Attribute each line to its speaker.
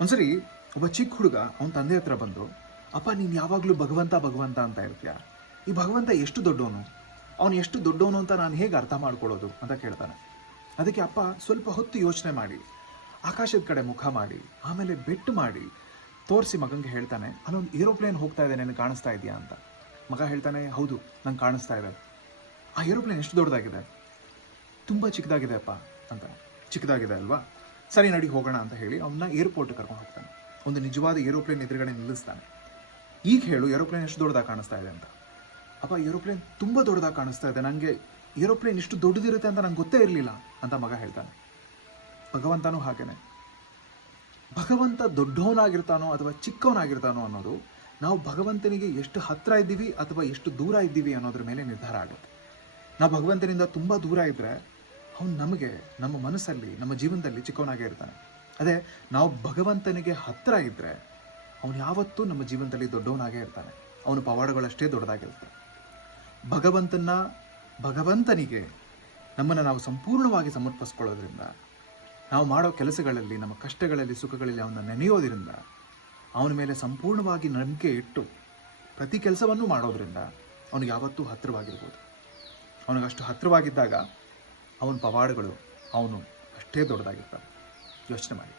Speaker 1: ಒಂದ್ಸರಿ ಒಬ್ಬ ಚಿಕ್ಕ ಹುಡುಗ ಅವನ ತಂದೆ ಹತ್ರ ಬಂದು, ಅಪ್ಪ, ನೀನು ಯಾವಾಗಲೂ ಭಗವಂತ ಭಗವಂತ ಅಂತ ಇರ್ತೀಯ ಈ ಭಗವಂತ ಎಷ್ಟು ದೊಡ್ಡವನು? ಅವನು ಎಷ್ಟು ದೊಡ್ಡವನು ಅಂತ ನಾನು ಹೇಗೆ ಅರ್ಥ ಮಾಡ್ಕೊಳ್ಳೋದು? ಅಂತ ಕೇಳ್ತಾನೆ. ಅದಕ್ಕೆ ಅಪ್ಪ ಸ್ವಲ್ಪ ಹೊತ್ತು ಯೋಚನೆ ಮಾಡಿ, ಆಕಾಶದ ಕಡೆ ಮುಖ ಮಾಡಿ, ಆಮೇಲೆ ಬೆಟ್ಟು ಮಾಡಿ, ತೋರಿಸಿ ಮಗಂಗೆ ಹೇಳ್ತಾನೆ, ಅಲ್ಲೊಂದು ಏರೋಪ್ಲೇನ್ ಹೋಗ್ತಾ ಇದೆ, ನನಗೆ ಕಾಣಿಸ್ತಾ ಇದೆಯಾ? ಅಂತ. ಮಗ ಹೇಳ್ತಾನೆ, ಹೌದು, ನಂಗೆ ಕಾಣಿಸ್ತಾ ಇದೆ. ಆ ಏರೋಪ್ಲೇನ್ ಎಷ್ಟು ದೊಡ್ಡದಾಗಿದೆ? ತುಂಬ ಚಿಕ್ಕದಾಗಿದೆ ಅಪ್ಪ ಅಂತ ಚಿಕ್ಕದಾಗಿದೆ ಅಲ್ವಾ? ಸರಿ, ನಡಿ, ಹೋಗೋಣ ಅಂತ ಹೇಳಿ ಅವನ್ನ ಏರ್ಪೋರ್ಟ್ ಕರ್ಕೊಂಡು ಹೋಗ್ತಾನೆ. ಒಂದು ನಿಜವಾದ ಏರೋಪ್ಲೇನ್ ಎದುರುಗಡೆ ನಿಲ್ಲಿಸ್ತಾನೆ. ಈಗ ಹೇಳು ಏರೋಪ್ಲೇನ್ ಎಷ್ಟು ದೊಡ್ಡದಾಗ ಕಾಣಿಸ್ತಾ ಇದೆ ಅಂತ. ಅಪ್ಪ ಏರೋಪ್ಲೇನ್ ತುಂಬ ದೊಡ್ಡದಾಗ ಕಾಣಿಸ್ತಾ ಇದೆ. ನನಗೆ ಏರೋಪ್ಲೇನ್ ಇಷ್ಟು ದೊಡ್ಡದಿರುತ್ತೆ ಅಂತ ನಂಗೆ ಗೊತ್ತೇ ಇರಲಿಲ್ಲ ಅಂತ ಮಗ ಹೇಳ್ತಾನೆ. ಭಗವಂತನೂ ಹಾಗೇನೆ. ಭಗವಂತ ದೊಡ್ಡವನಾಗಿರ್ತಾನೋ ಅಥವಾ ಚಿಕ್ಕವನಾಗಿರ್ತಾನೋ ಅನ್ನೋದು ನಾವು ಭಗವಂತನಿಗೆ ಎಷ್ಟು ಹತ್ತಿರ ಇದ್ದೀವಿ ಅಥವಾ ಎಷ್ಟು ದೂರ ಇದ್ದೀವಿ ಅನ್ನೋದ್ರ ಮೇಲೆ ನಿರ್ಧಾರ ಆಗುತ್ತೆ. ನಾವು ಭಗವಂತನಿಂದ ತುಂಬ ದೂರ ಇದ್ದರೆ ಅವನು ನಮಗೆ, ನಮ್ಮ ಮನಸ್ಸಲ್ಲಿ, ನಮ್ಮ ಜೀವನದಲ್ಲಿ ಚಿಕ್ಕವನಾಗೇ ಇರ್ತಾನೆ. ಅದೇ, ನಾವು ಭಗವಂತನಿಗೆ ಹತ್ತಿರ ಇದ್ದರೆ ಅವನು ಯಾವತ್ತೂ ನಮ್ಮ ಜೀವನದಲ್ಲಿ ದೊಡ್ಡವನಾಗೇ ಇರ್ತಾನೆ. ಅವನು ಪವಾಡಗಳಷ್ಟೇ ದೊಡ್ಡದಾಗಿರುತ್ತೆ ಭಗವಂತನ ಭಗವಂತನಿಗೆ ನಮ್ಮನ್ನು ನಾವು ಸಂಪೂರ್ಣವಾಗಿ ಸಮರ್ಪಿಸ್ಕೊಳ್ಳೋದ್ರಿಂದ, ನಾವು ಮಾಡೋ ಕೆಲಸಗಳಲ್ಲಿ, ನಮ್ಮ ಕಷ್ಟಗಳಲ್ಲಿ, ಸುಖಗಳಲ್ಲಿ ಅವನ ನೆನೆಯೋದ್ರಿಂದ, ಅವನ ಮೇಲೆ ಸಂಪೂರ್ಣವಾಗಿ ನಂಬಿಕೆ ಇಟ್ಟು, ಪ್ರತಿ ಕೆಲಸವನ್ನು ಮಾಡೋದ್ರಿಂದ, ಅವನಿಗೆ ಯಾವತ್ತೂ ಹತ್ತಿರವಾಗಿರ್ಬೋದು. ಅವನಿಗಷ್ಟು ಹತ್ತಿರವಾಗಿದ್ದಾಗ ಅವನ ಪವಾಡಗಳು ಅವನು ಅಷ್ಟೇ ದೊಡ್ಡದಾಗಿರ್ತಾನೆ ಯೋಚನೆ ಮಾಡಿ.